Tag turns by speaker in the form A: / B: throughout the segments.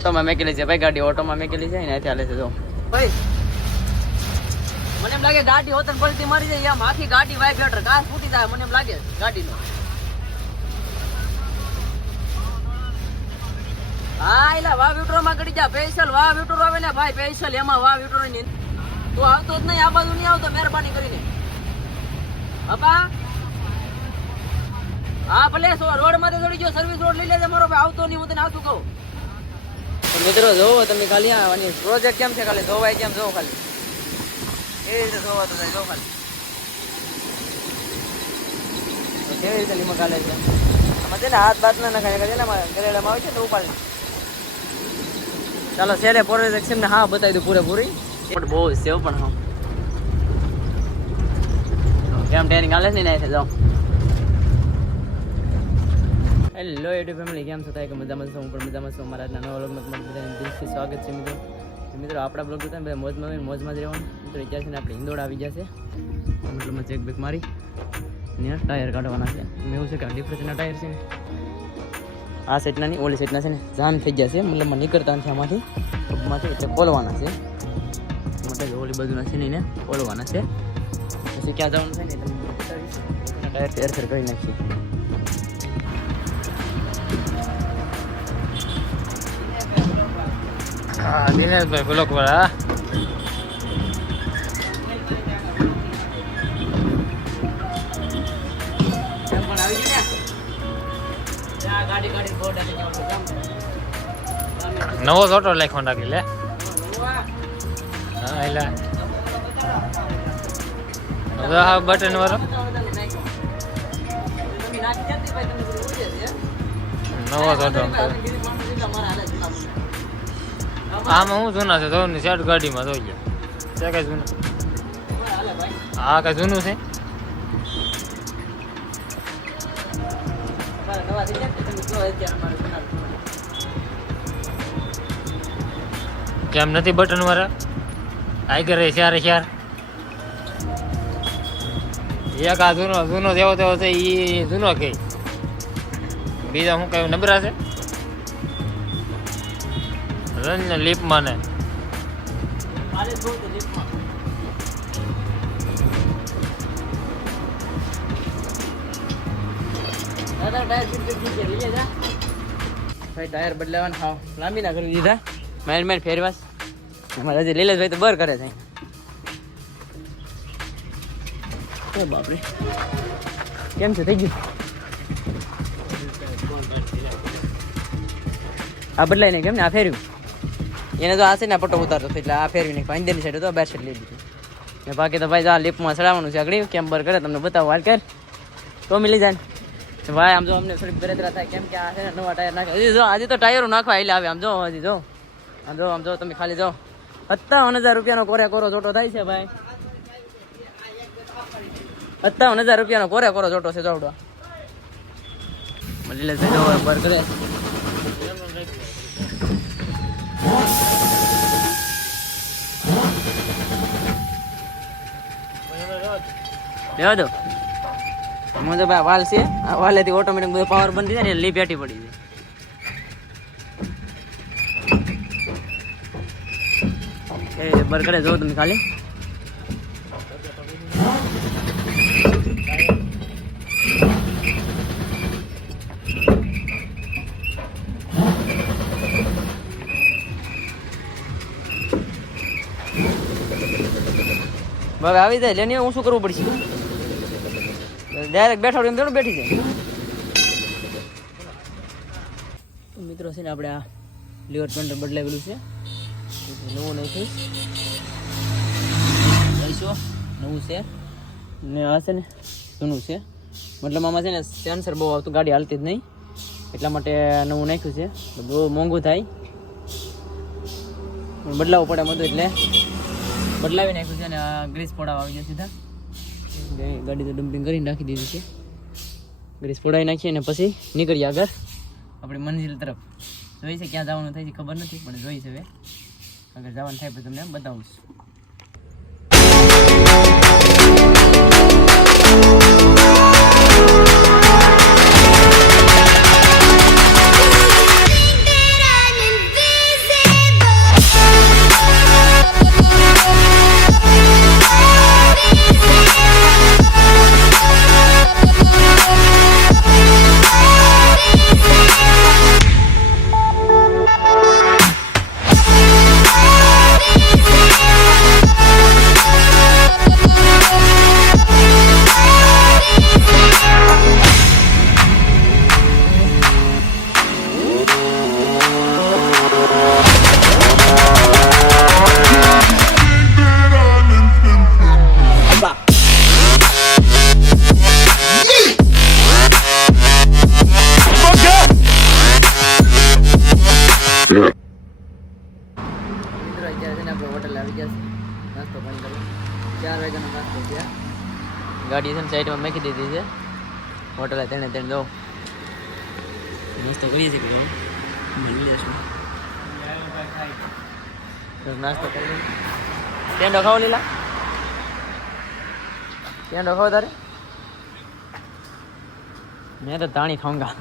A: ઓટોમાં મેકેલી છે. ભાઈ ગાડી ઓટોમાં મેકેલી છે ને ચાલે છે જો. ભાઈ. મને એમ લાગે ગાડી હોતન પલટી મારી જાય આમ આખી ગાડી વાઇબ્રેટર કાચ ફૂટી જાય મને એમ લાગે ગાડીનો. હા એલા વાવ વિટરો માં ગડી જા સ્પેશિયલ વાવ વિટરો આવે ને ભાઈ સ્પેશિયલ એમાં વાવ વિટરો ની. તું આવતો જ નહીં આ બાજુ નહીં આવતો મહેરબાની કરીને. બાપા. હા ભલે રોડમાંથી દોડી ગયો સર્વિસ રોડ લઈ લેજે મારો ભાઈ આવતો નહીં હું તને આવતું કહું. મિત્રો, જોવો તમે ખાલી આ પ્રોજેક્ટ કેમ છે ખાલી? જોવાય કેમ? જોવો ખાલી. કેવી રીતે ધોવા તો થાય? જો ખાલી. કેવી રીતે લીમો ખાલે છે? આમાં છે ને હાથ બાત ના નાખાય છે ને કરેલામાં આવે છે ને ઉપાડે. ચાલો, છેલ્લે પ્રોજેક્ટ છે ને હા બતાવી દઉં પૂરેપૂરી. પણ બહુ સેવ પણ હા. કેમ ટ્રેનિંગ હાલે છે ને જાઉં હેલો યુટ્યુબ ફેમિલી કેમ છો થાય કે મજામાં છો હું પણ મજામાં છું મારા નવા વ્લોગમાં તમારું બધાને દિલથી સ્વાગત છે મિત્રો મિત્રો આપણા બ્લોગ જોતા બધા મોજમાં મોજમાં જ રહેવાનું. મિત્રો જ્યાં છે ને આપણે ઇન્દોર આવી જશે મતલબ ચેક બેક મારી. ને ટાયર કાઢવાના છે. મેં એવું છે કે ડિફરન્સના ટાયર છે આ સેટના નહીં ઓલી સેટના છે ને, જામ થઈ ગયા છે. મતલબ નીકળતા નથી આમાંથી. પગમાંથી, એટલે ખોલવાના છે. મતલબ ઓલી બાજુના છે ને ખોલવાના છે. પછી ક્યાં જવાનું છે ને ટાયર ફેર ફેર કરી નાખીએ
B: હા દિનેશભાઈ બ્લોક
A: દેવાનું કામ
B: નવો છોટો લખ્યો નાખી લે હા એટલે. હવે હા બટન વાળો? નવો છોટો આમાં હું જૂના છે? સૌની શર્ટ ગાડીમાં જોઈ લે. છે કઈ જૂનું? હા, કઈ જૂનું છે? કેમ નથી બટન વાળા? આઈ કરે ચારે ચાર એક આ જૂનો જૂનો જેવો તેવો છે એ જૂનો કે બીજા શું કયું નબરા છે? રન ને. લીપમાં. ને
A: ટાયર બદલાવાના. હા લાંબી ના કરી દીધા. મેન મેન ફેરવાસ. અમારે હજી લીલેશભાઈ તો બર કરે છે. ઓ બાપરે. કેમ છે થઈ ગયું? આ બદલાય નહીં કેમ ને? આ ફેરવ્યું એને તો આ છે ને પટ્ટો ઉતારતો હતો એટલે આ ફેરવી નાખ્યો. અંદરની સાઈડ તો બેર સાઈડ લઈ લીધી. ને બાકી તો ભાઈ જો આ લિફ્ટમાં ચડાવવાનું છે આગળ કેમ બર કરે તમને બતાવો વાત કર. તો મિલી જાય ભાઈ, આમ જો અમને થોડીક દરેદરા થાય, કેમ કે આ છે ને નવા ટાયર નાખે જો આજે તો ટાયરો નાખવા એટલે આવે આમ જો, હજી જો. આમ જો આમ જો, તમે ખાલી જો. સત્તાવન હજાર રૂપિયાનો કોરે કોરો જોટો થાય છે ભાઈ. સત્તાવન હજાર રૂપિયાનો કોરે કોરો જોટો છે જોડો મળી લે જો, બર કરે. લેવા દો. હું તો ભાઈ વાલ છે. આ વાલેથી ઓટોમેટિક બધો પાવર બંધ થઈ જાય ને લીપ પેટી પડી જાય. એ બર કરે જો તમે ખાલી. હવે આવી જાય, લેની હું શું કરવું પડશે? ડાયરેક્ટ બેઠો એમ થોડું બેઠી જાય. મિત્રો છે ને આપણે આ લીવર પેન્ટર બદલાવેલું છે. નવું નાખ્યું લઈશું. નવું છે. ને આ છે ને જૂનું છે. મતલબ આમાં છે ને સેન્સર બહુ આવતું, ગાડી હાલતી જ નહીં. એટલા માટે નવું નાખ્યું છે. બહુ મોંઘું થાય. પણ બદલાવવું પડે બધું એટલે. બદલાવી નાખ્યું છે અને ગ્રીસ પડાવવા આવી ગયા સીધા. ગાડી તો ડમ્પિંગ કરીને રાખી દીધી છે. ગ્રીસ પોડાવી નાખીએ અને પછી નીકળીએ આગળ. આપણી મંજિલ તરફ. જોઈ છે ક્યાં જવાનું થાય છે ખબર નથી, પણ જોઈ છે હવે. આગળ જવાનું થાય પછી તમને બતાવું છું. ગાડી છે ને સાઈડમાં મેકી દીધી છે હોટલે તેને તેને દો નાસ્તો કરીએ છીએ મળી લેશું નાસ્તો કરી ત્યાં ડખાવો લીલા ત્યાં ડખાવો તારે મેં તો ધાણી ખાઉંગા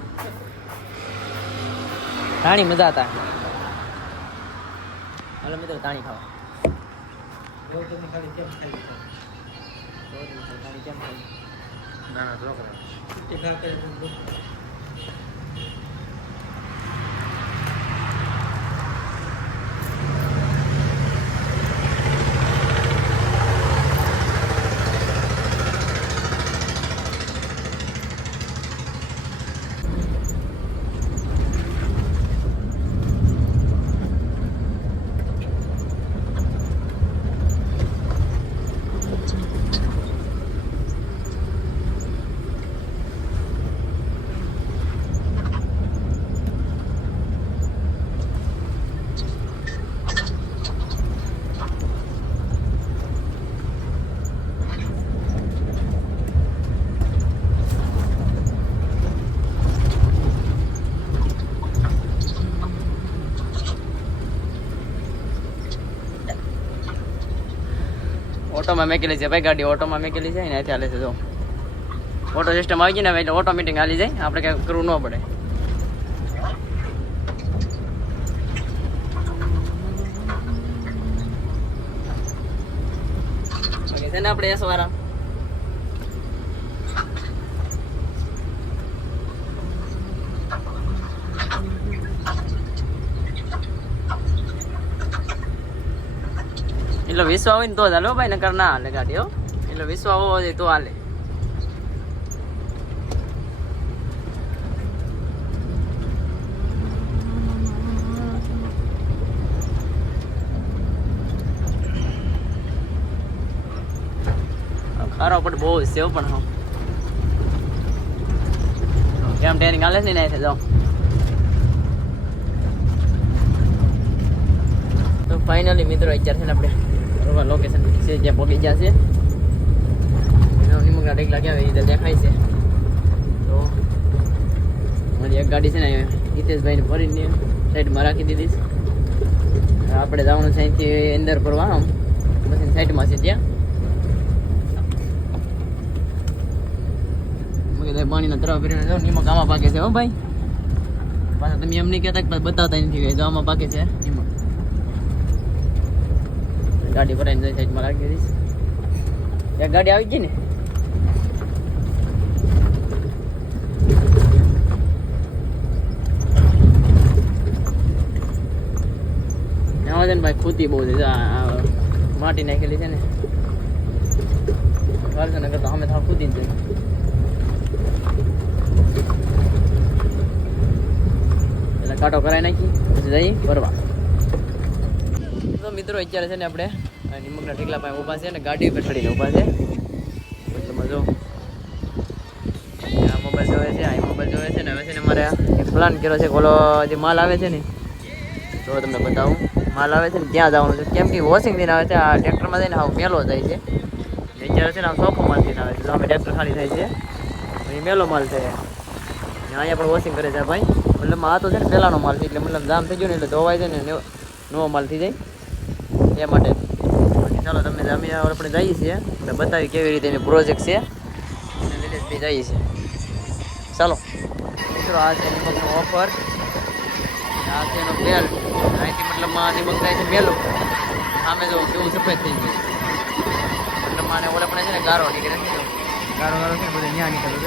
A: ધાણી મજા હતા હાલો મિત્રો ધાણી ખાવા
B: ના ના છોકરા
A: ઓટોમાં મેકેલી છે. ભાઈ, ગાડી ઓટોમાં મેકેલી છે, એનાથી ચાલે છે, જો. ઓટો સિસ્ટમ આવી ગઈ ને એટલે ઓટોમેટિક હાલી જાય. આપણે કંઈ કરવું ન પડે. છે ને આપણે એસ વાળા. એટલો વિશ્વ હોય ને તો ચાલો ભાઈ, નકર ના હાલે ગાડી, હો. એટલે વિશ્વ હોવો તો હાલે. ખારો પણ બહુ સેવ પણ હા કેમ ટ્રેનિંગ હાલે છે ને જાઓ. તો ફાઇનલી મિત્રો, અત્યારે છે ને આપણે લોકેશન છે જ્યાં પહોંચી ગયા છે નિમકના ટેકલા ક્યાં એ રીતે દેખાય છે તો મારી એક ગાડી છે ને હિતેશભાઈને ફરીને સાઈડમાં રાખી દીધી છે આપણે જવાનું છે અહીંથી અંદર ફરવા આમ મશીન સાઈડમાં છે ત્યાં પાણીના ત્રણ ફરીને જો નિમક આમાં પાકે છે હો ભાઈ પાછા તમે એમ નહીં કહેતા બતાવતા નથી જો આમાં પાકે છે નિમક ગાડી ભરાઈને જઈ સાઈડમાં રાખી દઈશ એક ગાડી આવી ગઈ ને? ભાઈ ખૂતી બહુ છે. માટી નાખેલી છે ને. વારસો નગર અમે થાવ ખૂતી જ એટલે કાંટો કરાવી નાખી, પછી જઈ ભરવા તો મિત્રો, અત્યારે છે ને આપણે નિમકના ઢીકલા પાસે ઊભા છે અને ગાડી પર ચડીને ઊભા છે. જો આ મોબાઈલ જોવે છે, આ મોબાઈલ જોવે છે ને હવે છે ને મારે એક પ્લાન કર્યો છે ઓલો જે માલ આવે છે ને તો તમને બતાવું. માલ આવે છે ને ત્યાં જવાનું છે. કેમ કે વોશિંગ દિન આવે છે, આ ટ્રેક્ટરમાં જઈને આવું મેલો જાય છે. અત્યારે છે ને આમ ચોખ્ખો માલ થઈને આવે છે. તો અમે ટ્રેક્ટર ખાલી થાય છે. અહીં મેલો માલ છે. અહીંયા પણ વોશિંગ કરે છે ભાઈ. મતલબ આ તો છે ને પહેલાંનો માલ છે, એટલે મતલબ જામ થઈ ગયો ને એટલે ધોવાય છે ને નવો- માલ થઈ જાય. એ માટે ચાલો, તમે અમે આપણે જઈએ છીએ. તો બતાવી કેવી રીતે એની પ્રોજેક્ટ છે. જઈએ છીએ. ચાલો. મિત્રો, આ છે નિમકનો ઓફર આ છે એનો બેલ અહીંથી મતલબમાં નિમક થાય છે મેલું સામે જો કેવું સફેદ થઈ ગયું. મતલબ માને ઓલે છે ને, ગારો નીકળે છે. ગારો ગારો છે ને, બધું ત્યાં થાય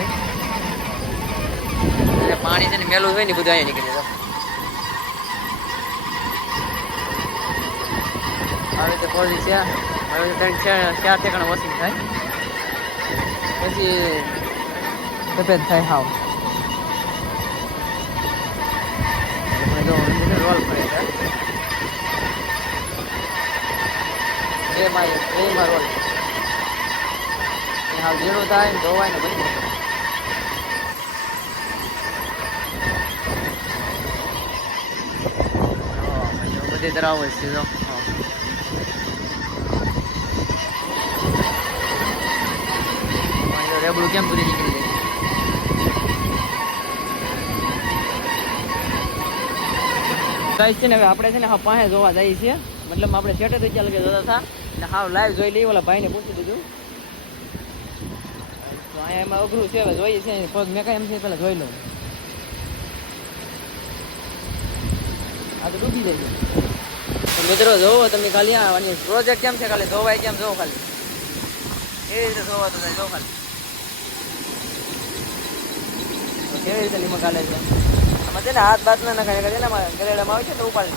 A: એટલે પાણી છે ને, મેલું હોય ને બધું અહીંયા નીકળી જાય આવી તો પ્રોજેક્ટ છે હવે ત્રણ ચાર ઠેકાણે વોશિંગ થાય. પછી સફેદ થાય હાવ. રોલ કરે છે. એમાં એમાં રોલ એ હાવ ઝીણું થાય ધોવાય ને બધું. હા, બધી તરફ જ છે રેબડું પૂરી નીકળી જાય છે ને હવે આપણે છે ને હા પાસે જોવા જઈએ છીએ. મતલબ આપણે છેટે તો ચાલ કે જોતા હતા. ને હા લાઈવ જોઈ લઈએ, ઓલા ભાઈને પૂછી દીધું તો. અહીંયા એમાં અઘરું છે, હવે જોઈએ છે. પગ મેં કાંઈ એમ છે, પહેલાં જોઈ લઉં. આ તો ડૂબી જાય મિત્રો, જોવો તમે ખાલી પ્રોજેક્ટ કેમ છે ખાલી? ધોવાય કેમ જોવો ખાલી? કેવી રીતે ધોવાતું તો જો ખાલી તો કેવી રીતે લીમો કાઢે છે? આમાં છે ને હાથ બાત ના નખાય ને ગરેડામાં આવે છે તો ઉપાડે.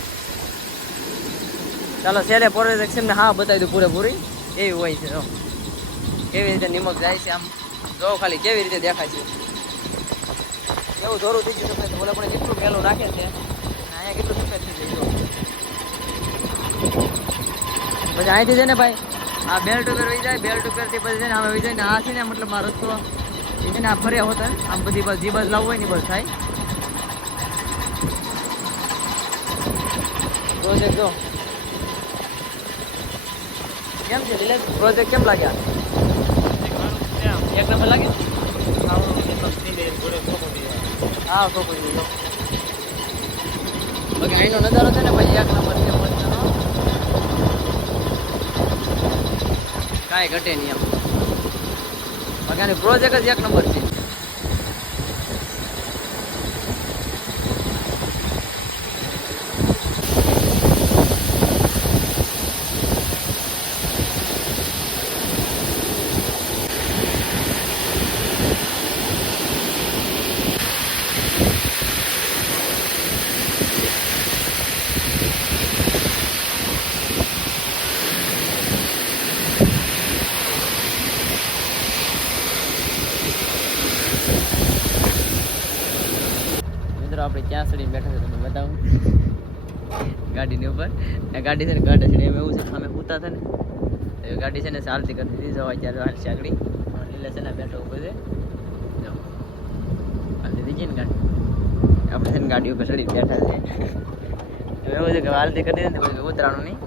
A: ચાલો, છેલ્લે પ્રોજેક્ટ છે ને હા બતાવી દઉં પૂરેપૂરી. એવી હોય છે, જો. કેવી રીતે નિમક જાય છે આમ? જો, ખાલી કેવી રીતે દેખાય છે. એવું ધોરું થઈ ગયું સફેદ બોલે પણ કેટલું પેલું રાખે છે. અહીંયા કેટલું સફેદ થઈ ગયું પછી અહીંથી છે ને ભાઈ, આ બેલ્ટ ઉપર વહી જાય બેલ્ટ ઉપરથી પછી છે ને આમાં વહી જાય ને આ છે ને મતલબ આ રસ્તો. એ છે આ ફર્યા હોતા આમ બધી બસ જે બસ લાવવું હોય ને બસ થાય. પ્રોજેક્ટ જો. કેમ છે રિલેક્સ પ્રોજેક્ટ કેમ લાગ્યા? એક નંબર લાગે હા તો કોઈ જો. બાકી અહીંનો નજારો છે ને ભાઈ એક નંબર છે કાંઈ ઘટે નહીં એમ. બાકી પ્રોજેક્ટ જ એક નંબર છે મિત્રો આપણે ક્યાં સડી બેઠા છે તમને બતાવું? ગાડીની ઉપર. ગાડી છે ને ગાડી છે ને એમ એવું છે, સામે ઉતા છે ને ગાડી છે ને ચાલતી કરતી હતી જવા ત્યારે હાલશે આગળ લીલે છે ને બેઠો ઊભો છે. હાલતી દીધી ને ગાડી. આપણે છે ને ગાડી ઉપર સડી બેઠા છે. એવું છે કે હાલતી કરતી નથી ને ઉતરાણું નહીં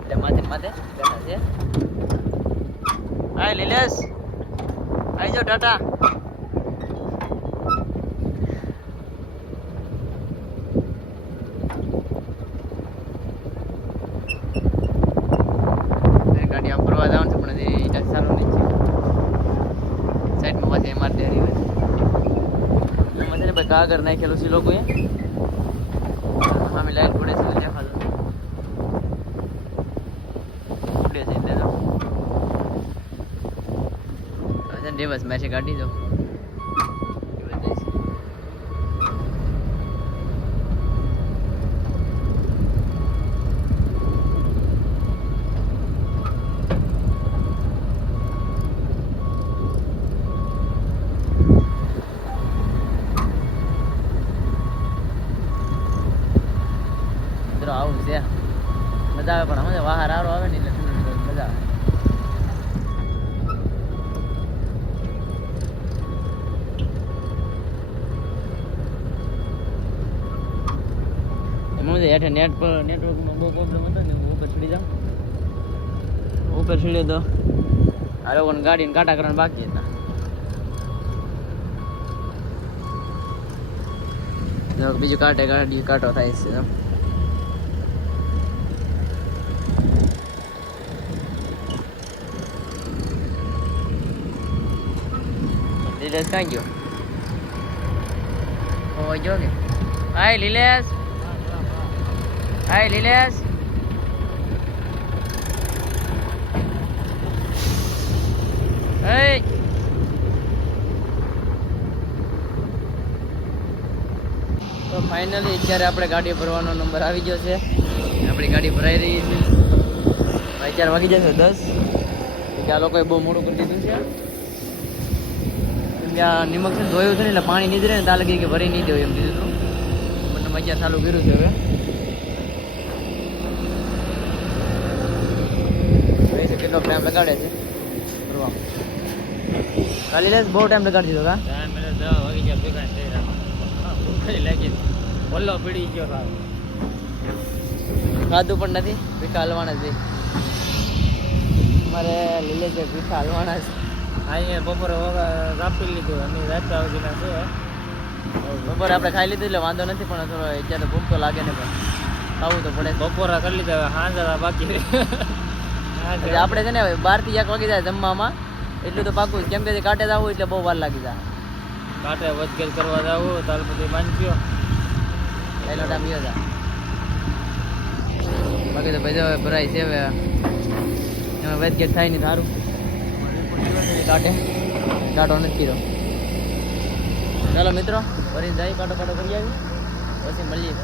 A: એટલે માથે માથે બેઠા છે. હાય લીલેશ આવી જાઓ ટાટા એ ગાડી આમ ફરવા જવાનું છે પણ હજી ઈટા સારું નહીં છે સાઈડમાં પાછી મારી દે રહી હોય એમાં છે ને ભાઈ કાગર નાખેલું છે લોકોએ સામે લાઈટ પડે છે તો દેખાતું ઉડે છે એટલે તો હવે છે ને દિવસ મેં છે ગાડી જો દિવસ જાય છે. મિત્રો આવું છે સમજે વાહાર આરો આવે ને એટલે ઠંડી મજા આવે. હેઠે નેટ પર નેટવર્કમાં બહુ પ્રોબ્લેમ હતો ને ઉપર ચડી જાઉં. ઉપર ચડ્યો તો. આ લોકોને ગાડીને કાંટા કરવાના બાકી હતા. બીજું કાંટે ગાડી કાંટો થાય છે. લીલેશ ક્યાં ગયો ઓ જો કે હાય લીલેશ હાય લીલેશ Hey! તો ફાઇનલી અત્યારે આપણે ગાડી ભરવાનો નંબર આવી ગયો છે. આપણી ગાડી ભરાઈ રહી છે. અત્યારે વાગી જશે, દસ. કે આ લોકોએ બહુ મોડું કરી દીધું છે. કે આ નિમક ધોયું છે ને એટલે પાણી નીકળે ને ત્યાં લગી કે ભરી નહીં દેવું એમ કીધું હતું મને મજા ચાલુ કર્યું છે હવે? કેટલો ટાઈમ લગાડે છે. ભરવામાં કાલી લેસ બહુ ટાઈમ લગાડી દીધો કા?
B: ઓલો પીડી ગયો સાહેબ
A: ખાધું પણ નથી ભીખા હલવાના છે. મારે લીલે છે ભીખા હલવાના છે.
B: અહીંયા બપોરે કાપી લીધું અને રાત સુધીના છે.
A: બપોરે આપણે ખાઈ લીધું એટલે વાંધો નથી પણ થોડો અત્યારે ભૂખ તો લાગે ને પણ ખાવું તો પડે.
B: બપોરા કરી લીધા હાંજરા બાકી
A: આપણે છે ને બારથી એક વાગી જાય જમવામાં. એટલું તો પાકું. કેમ કે કાંટે જવું એટલે બહુ વાર લાગી જાય.
B: કાંઠે વચગેર કરવા જવું જાવું બધી માનક્યો
A: એનો ટાઈમ ગયો જાય બાકી તો ભાઈ હવે ભરાય છે હવે. એમાં વેદ થાય નહીં સારું. કાંટે કાઢો નથી રહ્યો ચાલો મિત્રો ફરી જાય કાઢો કાઢો કરી આવી. પછી મળીએ.